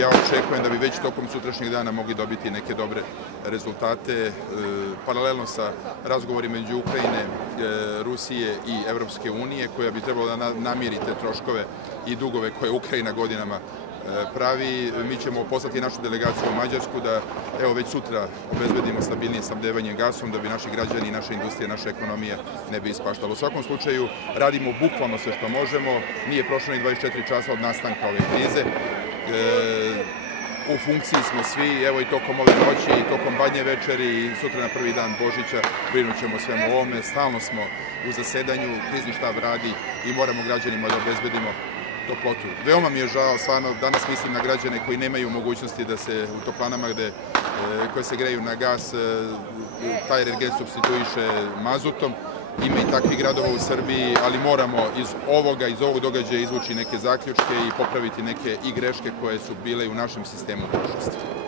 Ja očekujem da bi već tokom sutrašnjeg dana mogli dobiti neke dobre rezultate. Paralelno sa razgovorima među Ukrajine, Rusije i Evropske unije, koja bi trebalo da namiri te troškove i dugove koje Ukrajina godinama pravi. Mi ćemo poslati našu delegaciju u Mađarsku da već sutra obezbedimo stabilnije snabdevanje gasom, da bi naši građani, naša industrija, naša ekonomija ne bi ispaštala. U svakom slučaju radimo bukvalno sve što možemo. Nije prošlo ni 24 časa od nastanka ove krize. U funkciji smo svi, evo i tokom ove noći, i tokom Badnje večeri, i sutra na prvi dan Božića brinut ćemo svemu ovome. Stalno smo u zasedanju, krizni štab radi i moramo građanima da obezbedimo toplotu. Veoma mi je žao, stvarno, danas mislim na građane koji nemaju mogućnosti da se u toplanama koje se greju na gas, taj energent supstituiše mazutom. Ima i takvih gradova u Srbiji, ali moramo iz ovog događaja izvući neke zaključke i popraviti neke i greške koje su bile u našem sistemu u prošlosti.